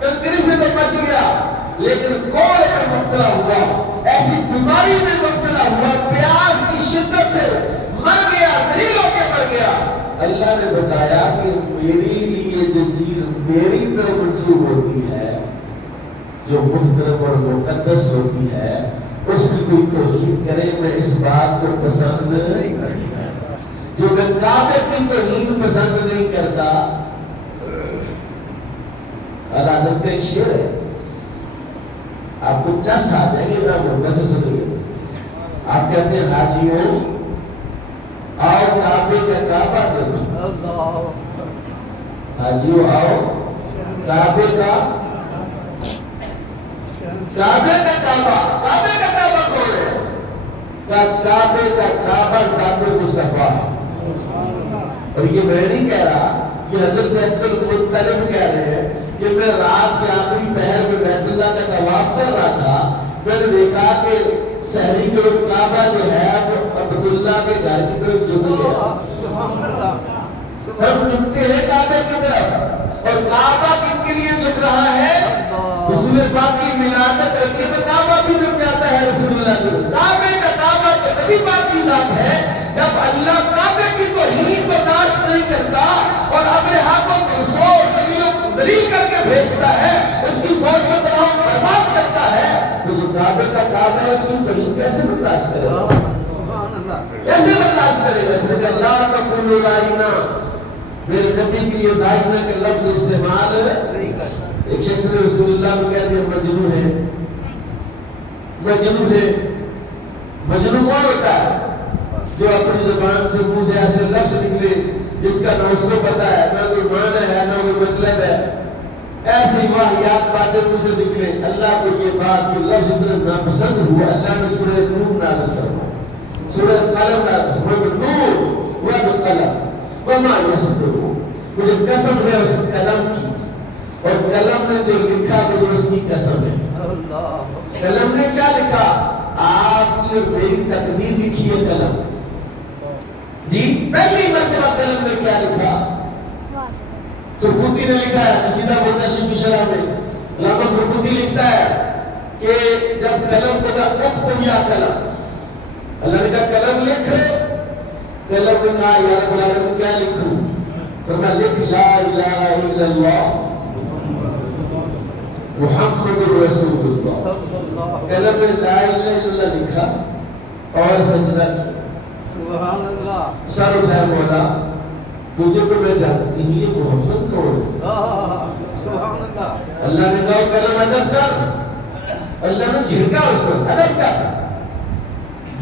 کنکری سے تو بچ گیا، لیکن کوڑے میں مبتلا ہوا، ایسی بیماری میں مبتلا ہوا، پیاس کی شدت سے مر گیا، ذلیل ہو کے مر گیا۔ اللہ نے بتایا کہ میری لیے جو چیز میری طرف منسوب ہوتی ہے، جو محترم اور مقدس ہوتی ہے، اس کی کوئی توہین کرے، میں اس بات کو پسند نہیں کرتا۔ جو میں کعبے کی توہین پسند نہیں کرتا۔ اور حضرت ایک شعر ہے، آپ کو چس آ جائیں گے نا، وہ کیسے سنیں گے؟ آپ کہتے ہیں حاجیوں آؤ کعبے کا کعبہ دیکھو، حاجیوں آؤ کعبے کا کعبہ، کعبے کا کعبہ کون ہے؟ کعبے کا کعبہ ذات مصطفیٰ ہے۔ اور یہ میں نہیں کہہ رہا، یہ حضرت عبد المطلب کہہ رہے ہیں کہ میں رات کے آخری پہر میں بیت اللہ کا طواف کر رہا تھا، میں نے دیکھا کہ شہری کے کعبہ جو ہے وہ عبداللہ کے گھر کی طرف جھک گیا۔ ہم جھکتے ہیں کعبے کی طرف، اور کعبہ کن کے لیے جھک رہا ہے؟ رسول پاک کی ولادت رہتی ہے تو کعبہ بھی جھک جاتا ہے رسول اللہ کے۔ کعبے کا کعبہ تو نبی پاک کی ذات ہے۔ جب اللہ کعبے کی توہین برداشت نہیں کرتا اور ابرہہ کو ذلیل کر کے بھیجتا ہے، اس کی فوج کو تمام برباد کرتا ہے، تو جو کعبے کا کعبہ ہے اس کی توہین کیسے برداشت کرے گا؟ کیسے برداشت کرے گا؟ اس نے کہا لا تقولوا رائنا، میرے نبی کے لیے رائنا کے لفظ استعمال نہیں کرتا۔ ایک شخص نے رسول اللہ کو کہہ دیا مجنون ہے، مجنون ہے۔ مجنون کون ہوتا ہے؟ جو اپنی زبان سے منہ سے ایسے لفظ نکلے جس کا نہ اس کو پتا ہے، نہ کوئی معنی ہے، نہ کوئی مطلب ہے، ایسی واہیات باتیں منہ سے نکلے۔ اللہ کو یہ بات، یہ لفظ اتنا ناپسند ہوا، اللہ نے سورہ نور نازل فرمایا، سورہ قلم نازل فرمایا، نور والقلم وما یسطرون۔ مجھے قسم ہے اس قلم کی، اور قلم نے جو لکھا مجھے اس کی قسم ہے۔ قلم نے کیا لکھا؟ آپ کی اور میری تقدیر لکھی ہے قلم جی۔ پہلی مرتبہ قلم نے کیا لکھا؟ تربوتی نے لکھا ہے، قصیدہ منتشر کی شرح میں علامہ تربوتی لکھتا ہے کہ جب قلم کو کہا اکتب یا قلم، اللہ نے کہا قلم لکھ، قلم نے کہا یا رب العالمین کیا لکھوں؟ فرمایا لکھ لا الہ الا اللہ محمد رسول اللہ۔ قلم نے لا الہ الا اللہ لکھا اور سجدہ کیا۔ سبحان اللہ۔ سر اٹھایا، مولا تجھے تو میں جانتی ہوں، یہ محمد کون ہے؟ سبحان اللہ۔ اللہ نے کہا قلم ادب کر، اللہ نے جھڑکا اس کو، ادب کر۔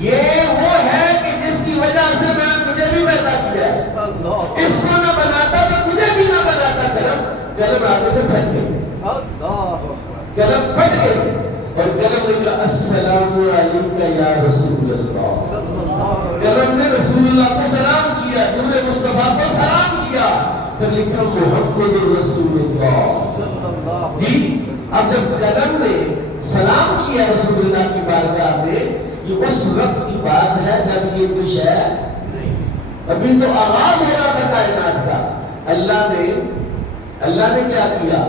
یہ وہ ہے کہ جس کی وجہ سے میں نے تجھے بھی پیدا کیا ہے، اس کو نہ بناتا تو تجھے بھی نہ بناتا۔ قلم آگے سے پھٹ گئی، قلم پھٹ گئی، اور قلم نے کہا السلام علیکہ یا رسول اللہ۔ قلم نے رسول اللہ کو سلام کیا، نور مصطفیٰ کو سلام کیا، پھر لکھا محمد رسول اللہ جی۔ اب جب قلم نے سلام کیا رسول اللہ کی بارگاہ میں، یہ اس وقت کی بات ہے جب یہ کچھ ہے ابھی تو آغاز ہو رہا تھا کائنات کا۔ اللہ نے کیا کیا؟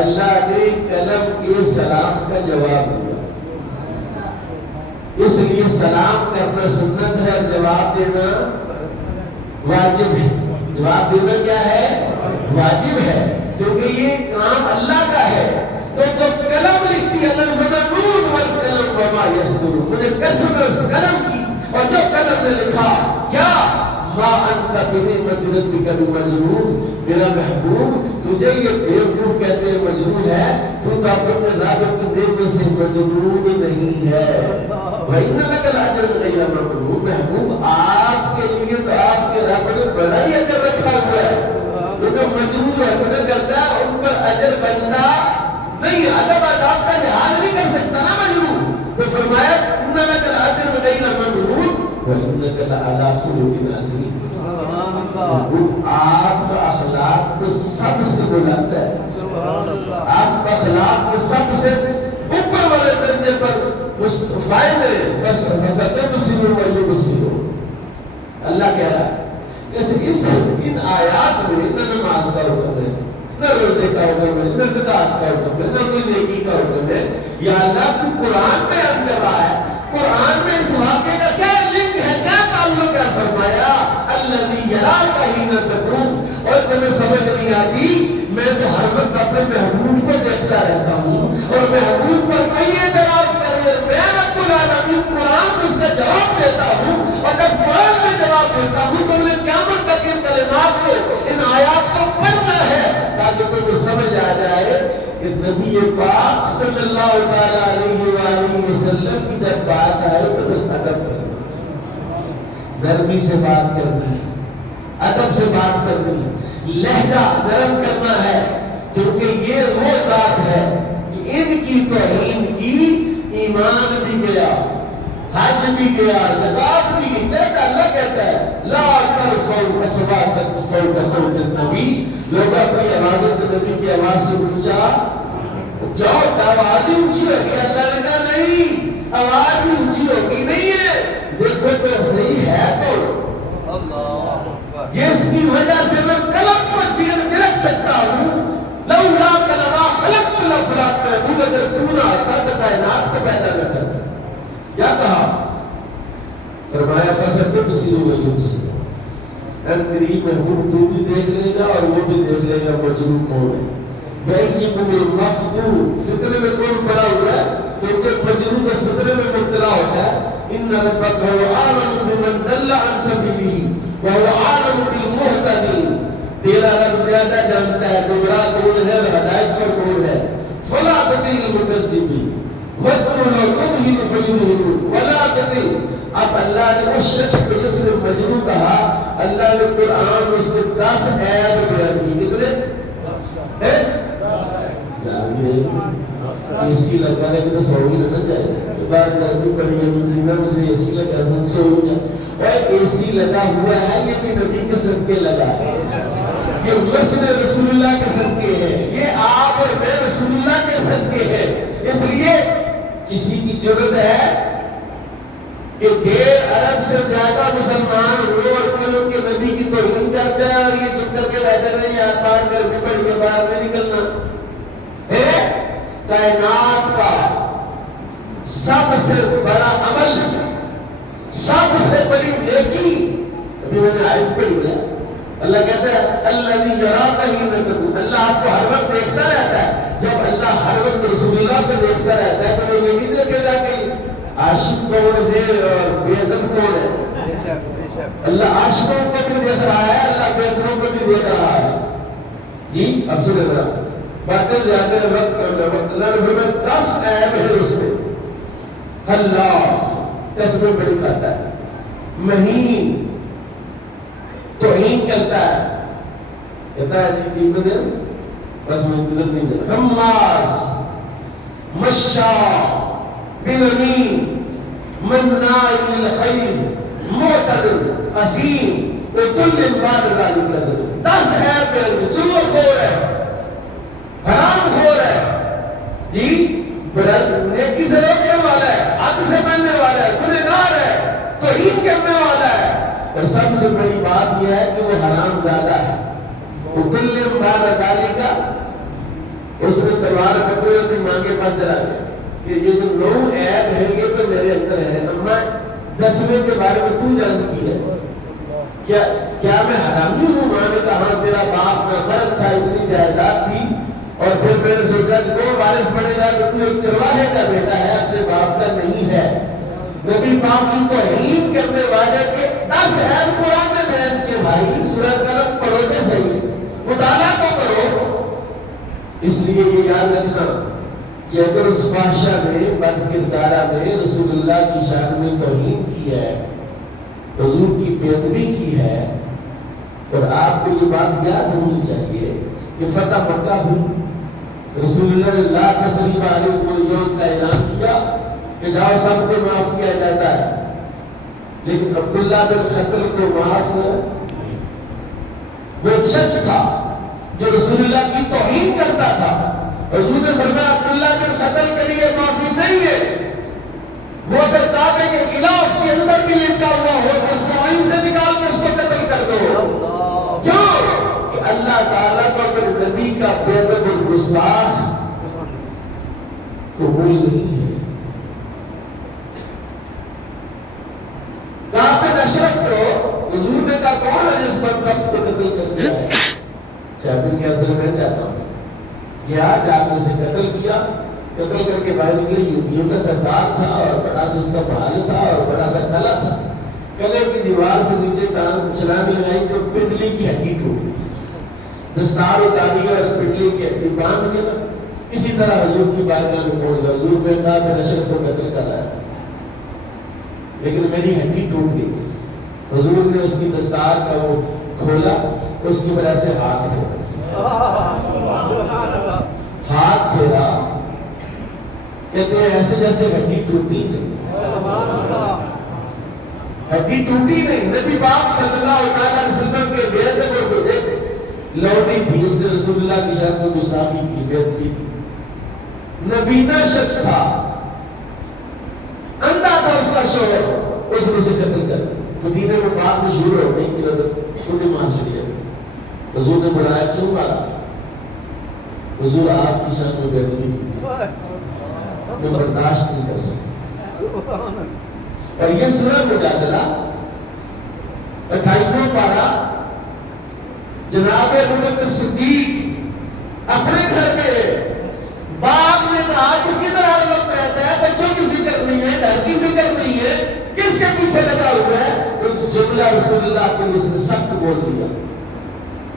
اللہ نے قلم کے سلام کا جواب دیا۔ اس لیے سلام کرنا سنت ہے، جواب دینا واجب ہے۔ جواب دینا کیا ہے؟ واجب ہے، کیونکہ یہ کام اللہ کا ہے۔ تو جو قلم لکھتی ہے، اللہ نے نور والقلم وما یسطرون، مجھے قسم ہے اس قلم کی، اور جو قلم نے لکھا کیا ما انت بنعمت ربک بمجنون، میرا محبوب تجھے یہ بیوقوف کہتے ہیں مجنون ہے، تو اپنے رب کی نعمت سے مجنون نہیں ہے۔ وَإِنَّ لَكَ لَأَجْرًا غَيْرَ مَمْنُونٍ، محبوب آپ کے لیے تو آپ کے رب نے بڑا ہی اجر رکھا ہوا ہے۔ جو مجنون ہے مجھے کرتا ہے ان پر اجر بنتا نہیں، ادب آداب کا لحاظ نہیں کر سکتا نا مجنون۔ تو فرمایا إِنَّ لَكَ لَأَجْرًا غَيْرَ مَمْنُونٍ وَإِنَّكَ لَعَلَىٰ خُلُقٍ عَظِيمٍ۔ آپ کا اخلاق تو سب سے بلند ہے، آپ کا اخلاق تو سب سے اوپر والے درجے پر فائز ہے۔ اللہ کہہ رہا ہے ان آیات میں نہ نماز کا حکم ہے، نہ روزے کا حکم ہے، نہ زکوٰۃ بات کا حکم ہے، نہ کوئی نیکی کا حکم ہے۔ یا اللہ تو قرآن میں بیان کر رہا ہے، قرآن میں اس واقعے کا کیا لنک ہے، کیا تعلق ہے؟ فرمایا الذی یراک حین تقوم، اور تمہیں سمجھ نہیں آتی میں تو ہر وقت اپنے محبوب کو دیکھتا رہتا ہوں اور محبوب پر کئی اعتراض کر رہے، میں رب العالمین قرآن میں اس کا جواب دیتا ہوں، اور جب قرآن میں جواب دیتا ہوں تو انہیں قیامت تک ان کلمات کو، ان آیات کو پڑھنا ہے تاکہ تمہیں سمجھ آ جائے کہ نبی پاک صلی اللہ تعالیٰ علیہ وآلہ وسلم کی جب بات آئے تو ادب کرنا، نرمی سے بات کرنی، ادب سے بات کرنی، لہجہ نرم کرنا ہے، کیونکہ یہ وہ ذات ہے کہ ان کی توہین کی ایمان بھی گیا، حج بھی گیا، زکات بھی گئی۔ اللہ کہتا ہے لا ترفعوا اصواتکم فوق صوت النبی، لوگ اپنی آواز نبی کی آواز سے اونچا کیا ہوتا ہے؟ آواز ہی اونچی ہوگی؟ اللہ نے کہا نہیں، آواز ہی اونچی ہوگی نہیں ہے، دیکھو تو صحیح ہے تو جس کی وجہ سے میں قلم کو جھلک سکتا ہوں، لولا کلمہ خلقت الافلاک، اگر تو نہ آتا تو کائنات کو پیدا نہ کرتا۔ کیا کہا؟ فرمایا فَسَتُبْصِرُ وَيُبْصِرُونَ، قریب محبوب تو بھی دیکھ لے گا اور وہ بھی دیکھ لے گا مجروح کون ہے۔ بَيِّكُمُ الْمَفْتُونَ، فطرے میں کون پڑا ہوا ہے؟ کیونکہ مجروح تو فطرے میں مبتلا ہوتا ہے۔ إِنَّ رَبَّكَ هُوَ أَعْلَمُ بِمَنْ ضَلَّ عَنْ سَبِيلِهِ وَهُوَ أَعْلَمُ بِالْمُهْتَدِينَ، تیرا رب زیادہ جانتا ہے گمراہ کون ہے اور ہدایت پر کون ہے۔ فَلَا تُطِعِ الْمُكَذِّبِينَ وَدُّوا لَوْ تُدْهِنُ فَيُدْهِنُونَ وَلَا تُطِعْ، اب اللہ نے اس شخص کو جس نے مجنون کہا، اللہ نے قرآن میں اس کے 10 عیب بیان کی۔ کتنے؟ اسی لگا ہے کہ تو سو ہی نہ جائے، بعد گرمی پڑی ہے مدینہ میں سے اسی لگا ہے سو ہی جائے، اور اسی لگا ہوا ہے یہ بھی نبی کے صدقے لگا ہے، یہ مسجد رسول اللہ کے صدقے ہے، یہ آپ اور میں رسول اللہ کے صدقے ہے۔ اس لیے کسی کی ضرورت ہے کہ 1.5 ارب سے زیادہ مسلمان ہوئے اور کوئی ان کے نبی کی توہین کرتا ہے اور یہ چپ کر کے بیٹھے رہے ہیں، آسمان گرمی پڑی ہے باہر نہیں نکلنا ہے۔ کائنات کا سب سے بڑا عمل، سب سے بڑی نیکی، ابھی میں نے آیت پڑھی ہے، اللہ کہتا ہے الذی یراک حین تقوم، اللہ آپ کو ہر وقت دیکھتا رہتا ہے۔ جب اللہ ہر وقت رسول اللہ کو دیکھتا رہتا ہے تو وہ یہ نہیں دیکھے گا کہ عاشق کون ہے اور بے ادب کون ہے۔ اللہ عاشقوں کو بھی دیکھ رہا ہے، اللہ بے ادبوں کو بھی دیکھ رہا ہے۔ جی اب سنے ذرا باتیں زیادہ وقت اللہ نے فرمایا 10 عیب ہے اس میں۔ اللہ قسمیں بڑی کھاتا ہے، مہین، توہین کرتا ہے، کہتا ہے جی قیمت ہے بس میں قدر نہیں دے، حماس، مشاء بنمیم، مناع للخیر، معتد اثیم، عتل بعد ذلک زنیم۔ 10 عیب ہے، چور خور ہے، حرام خور ہے، جی بڑا نیکی سے روکنے والا ہے، حد سے بڑھنے والا ہے، گنہگار ہے، توہین کرنے والا ہے، اور سب سے بڑی بات یہ ہے کہ وہ حرام زیادہ ہے۔ عتل بعد ذلک، اس نے تلوار پکڑی اور اپنی ماں کے پاس چلا گیا کہ یہ جو 9 عیب ہے یہ تو میرے اندر ہے، اما 10ویں کے بارے میں تو جانتی ہے کیا میں حرامی ہوں؟ ماں نے کہا تیرا باپ نامرد تھا، اتنی جائیداد تھی، اور پھر میں نے سوچا کہ کوئی وارث بنے گا تو تو ایک چرواہے کا بیٹا ہے، اپنے باپ کا نہیں ہے۔ نبی پاک کی توہین کرنے والے کے 10 عیب قرآن میں بیان کیے۔ بھائی سورہ قلم پڑھو گے صحیح، مطالعہ تو کرو۔ اس لیے یہ یاد رکھنا کہ اگر اس فحشہ نے، بد کردارہ نے رسول اللہ کی شان میں توہین کی ہے، حضور کی بے ادبی کی ہے، اور آپ کو یہ بات یاد ہونی چاہیے کہ فتح مکہ ہوئی، رسول اللہ نے لا تثریب علیکم اليوم کا اعلان کیا کہ جاؤ سب کو معاف کیا جاتا ہے، لیکن عبداللہ بن خطل کو معاف نہیں۔ وہ ایک شخص تھا جو رسول اللہ کی توہین کرتا تھا، حضور نے فرمایا عبداللہ بن خطل کے لیے معافی نہیں ہے، وہ اگر کعبے کے غلاف کے اندر بھی لپٹا ہوا ہو تو اس کو وہیں سے نکال کے اس کو قتل کر دو۔ کیوں کہ اللہ تعالیٰ کو اگر نبی کا بے ادب اور گستاخ قبول نہیں ہے۔ کعب بن اشرف کو حضور نے کہا کون ہے جس بدبخت کو قتل کر دیا ہے؟ صحابی کے اصل میں جاتا ہوں کیا آپ نے اسے قتل کیا؟ قتل کر کے باہر نکلے، یہودیوں کا سردار تھا اور بڑا سا اس کا بھائی تھا اور بڑا سا کلا تھا۔ کلے کی دیوار سے نیچے ٹانگ چھلانگ لگائی تو پنڈلی کی ہڈی ٹوٹ گئی، دستار اتاری اور پنڈلی کی ہڈی باندھ کے نا اسی طرح حضور کی بارگاہ میں پہنچ گیا۔ حضور نے کہا میں اشرف کو قتل کر رہا ہے لیکن میری ہڈی ٹوٹ گئی۔ حضور نے اس کی دستار کا وہ کھولا، اس کی وجہ سے ہاتھ ہاتھ پھیرا، کہتے ہیں ایسے جیسے ہڈی ٹوٹی نہیں، ہڈی ٹوٹی نہیں۔ نبی پاک صلی اللہ علیہ وسلم کے بیعت کو بھیجے لوٹی تھی، اس نے رسول اللہ کی شان کو گستاخی کی، بیعت کی، نبینا شخص تھا، اندھا تھا اس کا شوہر، اس نے اسے قتل کر مدینے میں بات مشہور ہو گئی کہ خود مار چڑیا۔ حضور نے بڑھایا کیوں مارا؟ حضور آپ کی شان میں بیعت نہیں میں برداشت نہیں کر سکتا۔ اور یہ سورہ مجادلہ 28واں پارہ، جناب ابوبکر صدیق اپنے گھر میں باغ میں کہا کہ کدھر ہر وقت رہتا ہے، بچوں کی فکر نہیں ہے، گھر کی فکر نہیں ہے، کس کے پیچھے لگا ہوا ہے؟ اس جملہ رسول اللہ کے لیے اس نے سخت بول دیا۔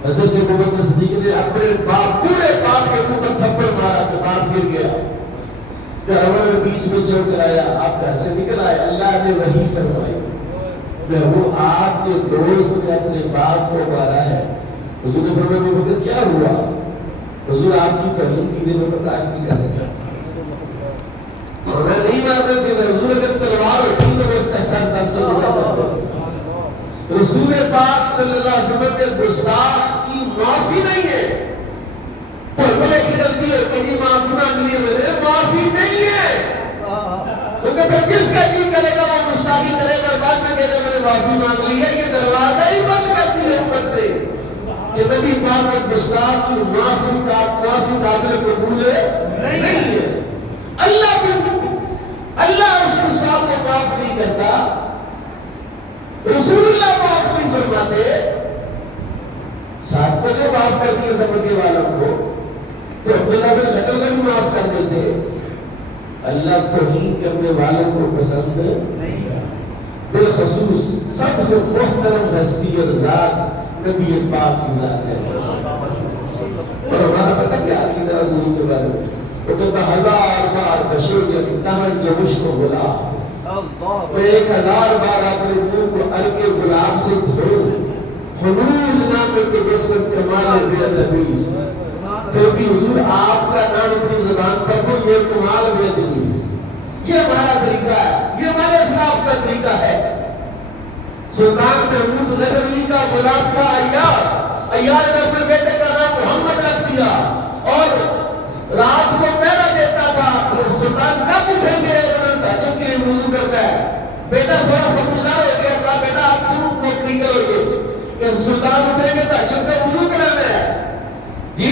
حضرت ابوبکر صدیق نے اپنے باپ پورے باپ کے اوپر تھپڑ مارا کہ باپ گر گیا۔ گھر میں بیچ میں چھوڑ کر آیا، آپ گھر سے نکل آئے، اللہ نے وحی فرمائی کہ وہ آپ کے دوست نے اپنے باپ کو مارا ہے۔ حضور نے فرمایا ابوبکر کیا ہوا؟ حضور آپ کی توہین کی دے میں برداشت نہیں کر سکتا، اور میں نہیں مانتا چاہیے۔ حضور اگر تلوار ہوتی تو وہ استحسان تب سے ہوتا۔ رسول پاک صلی اللہ علیہ وسلم کے گستاخ کی معافی نہیں ہے، بلے کی غلطی ہے کہ یہ معافی مانگ لی ہے، میرے معافی نہیں ہے، کیونکہ پھر کس کا جی کرے گا وہ گستاخی کرے گا، بعد میں کہتے ہیں میں نے معافی مانگ لی ہے۔ یہ دروازہ ہی بند کرتی ہے امت نے کہ نبی پاک کے گستاخ کی معافی قابل قبول نہیں ہے۔ اللہ اس گستاخ کو معاف نہیں کرتا، رسول اللہ معاف نہیں فرماتے۔ ساتھ کو جو معاف کر دیا تھا مکے والوں کو تو عبداللہ بن قتل کو بھی معاف کر دیتے۔ اللہ توہین کرنے والوں کو پسند نہیں، بالخصوص سب سے محترم ہستی اور ذات نبی پاک کی ذات ہے۔ اور ہمارا پتہ کیا عقیدہ رسول کے بارے میں؟ وہ کہتا ہزار بار بشیر تہر جو مشک بلا، میں 1000 بار اپنے منہ کو ارکے گلاب سے دھو، خلوص نام کے بسر کمال بیدبیس، پھر بھی حضور آپ کا نام اپنی زبان پر ہو، یہ کمال بیدبی۔ یہ ہمارا طریقہ ہے، یہ ہمارے اسلاف کا طریقہ ہے۔ سلطان محمود غزنوی کا غلام تھا ایاز، ایاز نے اپنے بیٹے کا نام محمد رکھ دیا اور رات کو پہلا دیتا تھا سلطان کب اٹھیں گے، تہجد کے لیے وضو کرتا ہے۔ بیٹا تھوڑا سمجھدار ہو گیا تھا، بیٹا آپ کیوں نوکری کرو گے کہ سلطان اٹھیں گے تہجد کا وضو کرانا ہے؟ جی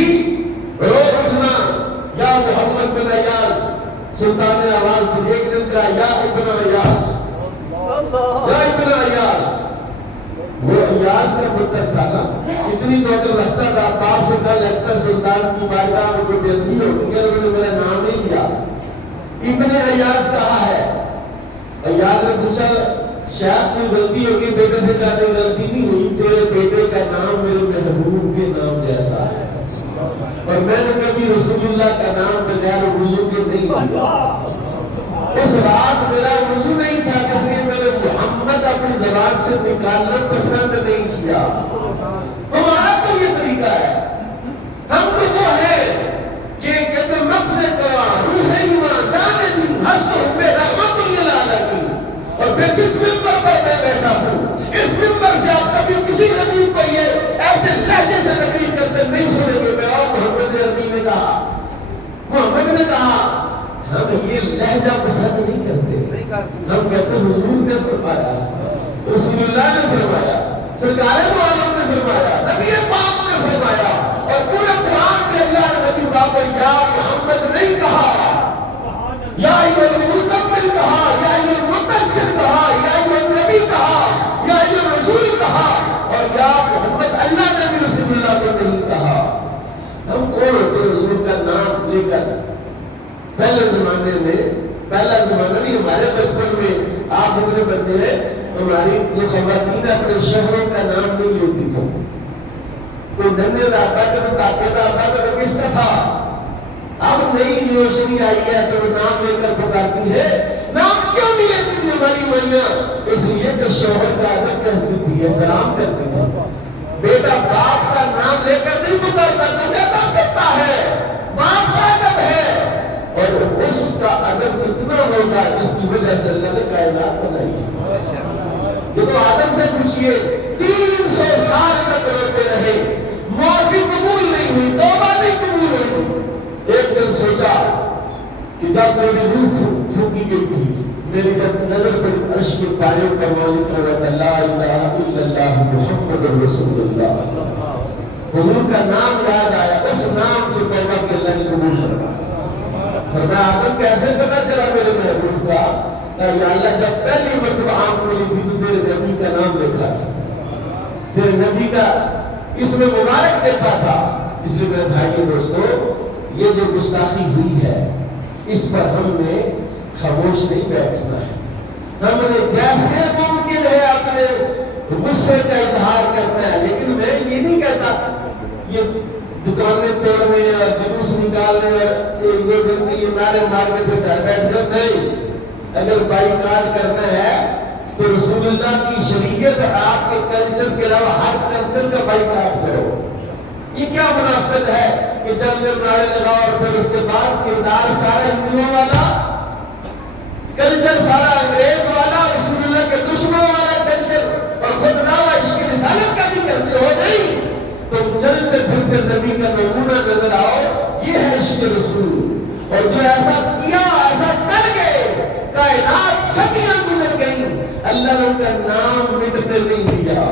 روز اٹھنا، یا محمد بن ایاز۔ سلطان نے آواز دی، ایک دن کہا یا ابن ایاز، یا ابن ایاز۔ وہ ایاز کا پتر تھا نا، اتنی توقع رکھتا تھا، باپ سے کہا لگتا سلطان کی بارگاہ میں کوئی بےادبی ہوگی، انہوں نے میرا نام نہیں لیا، ابن ایاز کہا ہے۔ ایاز نے پوچھا شاید کوئی غلطی ہوگی، بیٹے سے کہا کوئی غلطی نہیں ہوئی، تیرے بیٹے کا نام میرے محبوب کے نام جیسا ہے، اور میں نے کبھی رسول اللہ کا نام بغیر وضو کے نہیں لیا۔ اس رات میرا وضو نہیں تھا، اس لیے میں نے محمد اپنی زبان سے نکالنا پسند نہیں کیا۔ ہمارا تو یہ طریقہ ہے، ہم تو وہ ہے کہ کہتے مقصد کا روح ایمان جانے دی حسن بے رحمت للعالمین، اور پھر کس ممبر پر میں بیٹھا ہوں، اس ممبر سے آپ کبھی کسی نبی کو یہ ایسے لہجے سے تقریر کرتے نہیں سنیں گے۔ میں اور محمد عربی نے کہا، محمد نے کہا ہم یہ لہجہ پسند نہیں کرتے، ہم کہتے حضور نے فرمایا، رسول اللہ نے فرمایا، سرکار دو عالم نے فرمایا، نبی پاک نے فرمایا، اور پورے قرآن میں اللہ نے نبی پاک کو یا محمد نہیں کہا، یا ایھا المزمل کہا، یا ایھا المدثر کہا، یا ایھا النبی کہا، یا ایھا الرسول کہا، اور یا محمد اللہ نے بھی رسول اللہ کو نہیں کہا۔ ہم کون ہوتے ہیں حضور کا نام لے کر؟ پہلے زمانے میں، پہلا زمانہ نہیں، ہمارے بچپن میں آپ جتنے بندے ہیں، ہماری یہ خواتین اپنے شوہروں کا نام نہیں لیتی تھی۔ کوئی ننے رابطہ کا مطابق رابطہ کا کس کا تھا؟ اب نئی یونیورسٹی آئی ہے تو وہ نام لے کر پکارتی ہے۔ نام کیوں نہیں لیتی تھی ہماری مائیاں؟ اس لیے کہ شوہر کا ادب کرتی تھی، احترام کرتی تھی۔ بیٹا باپ کا نام لے کر نہیں پکارتا، تو ادب کرتا ہے، باپ کا ادب ہے، اور اس کا ادب کتنا ہوگا جس کی وجہ سے اللہ نے کائنات بنائی۔ یہ تو آدم سے پوچھئے، 300 سال تک روتے رہے، معافی قبول نہیں ہوئی، توبہ نہیں قبول ہوئی۔ ایک دن سوچا کہ جب میری روح پھونکی گئی تھی، میری جب نظر پڑی عرش کے پایوں پر وہاں لکھا ہوا تھا لا الہ الا اللہ محمد رسول اللہ۔ حضور کا نام یاد آیا، اس نام سے توبہ کی اللہ نے قبول فرمایا۔ فرمایا آدم کیسے پتہ چلا میرے محبوب کا؟ یا اللہ جب پہلی مرتبہ آنکھ کھولی تھی تو تیرے نبی کا نام دیکھا تھا، تیرے نبی کا اس میں مبارک دیکھا تھا۔ اس لیے میرے بھائی دوستو، یہ جو گستاخی ہوئی ہے اس پر ہم نے خاموش نہیں بیٹھنا ہے۔ ہم نے جیسے ممکن ہے اپنے غصے کا اظہار کرنا ہے، لیکن میں یہ نہیں کہتا یہ دکانیں توڑنے اور جلوس نکالنے اور ایک دو دن کے یہ نعرے مار کے پھر گھر بیٹھ جاتے ہیں۔ اگر بائیکاٹ کرنا ہے تو رسول اللہ کی شریعت آپ کے کلچر کے علاوہ ہر کلچر کا بائیکاٹ کرو۔ یہ کیا مناسبت ہے کہ جب میں نعرے لگاؤ اور پھر اس کے بعد کردار سارا ہندوؤں والا، کلچر سارا انگریز والا، رسول اللہ کے دشمنوں والا کلچر، اور خود دعویٰ عشق رسالت کا بھی کرتے ہو؟ نہیں، تم چلتے پھرتے نبی کا نمونہ نظر آؤ، یہ ہے عشق رسول۔ اور جو ایسا کیا، ایسا کر گئے، کائنات صدیاں گزر گئی، اللہ نے ان کا نام مٹنے نہیں دیا۔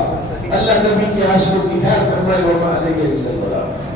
اللہ نبی کی عاشقوں کی خیر فرمائے، وما علیہ الا البلاغ۔